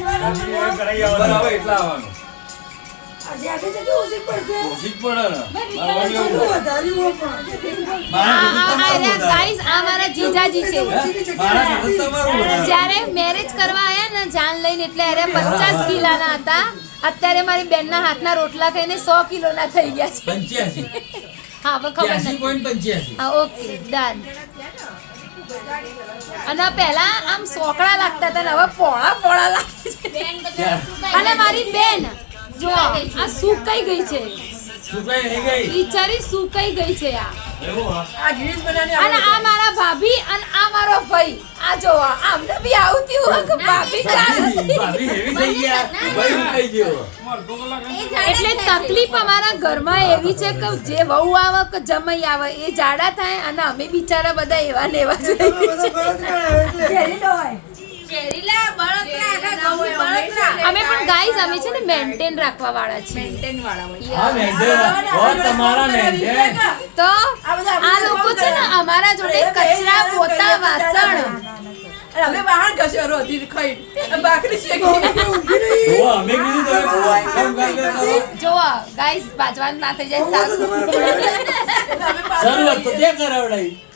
બરાબર એટલા આવવાનું ઓછી જ પડે ને ગાઈસ આ મારા જીજાજી છે જ્યારે મેરેજ કરવા આયા ને જાન લઈને એટલે અરે 50 કિલોના હતા અત્યારે મારી બેનના હાથના રોટલા ખાઈને 100 કિલોના થઈ ગયા છે 85 હા પણ ખબર નથી 80.85 હા ઓકે ડન અને પહેલા આમ સોકડા લાગતા હતા ને હવે પોળા પોળા લાગે છે અને મારી બેન જો આ સુકાઈ ગઈ છે સુકાઈ નહીં ગઈ બિચારી સુકાઈ ગઈ છે આ બનાવી અને આ મારા ભાભી અને આ મારો ભાઈ આ જો આમને બી આવતી હોય કે ભાભી ભાભી હેવી થઈ ગયા ભાઈ ઉકાઈ ગયો એટલે તકલીફ અમારા ઘરમાં એવી છે કે જે વહુ આવે કે જમાઈ આવે એ જાડા થાય અને અમે બિચારા બધા એવા ને એવા અમે પણ ગાઈસ અમે છે ને મેન્ટેન રાખવા વાળા છીએ હા મેન્ટેન તમારા મેન્ટેન તો આ લોકો છે ને અમારા જોડે કચરા પોતા વાસણ અમે બહાર કશો રોતી ખાઈ બાકરી શેકી અમે કીધું તમે કામ કરો જો ગાઈસ બાજવાન ના થઈ જાય શરૂઆત તો તે કરાવડાઈ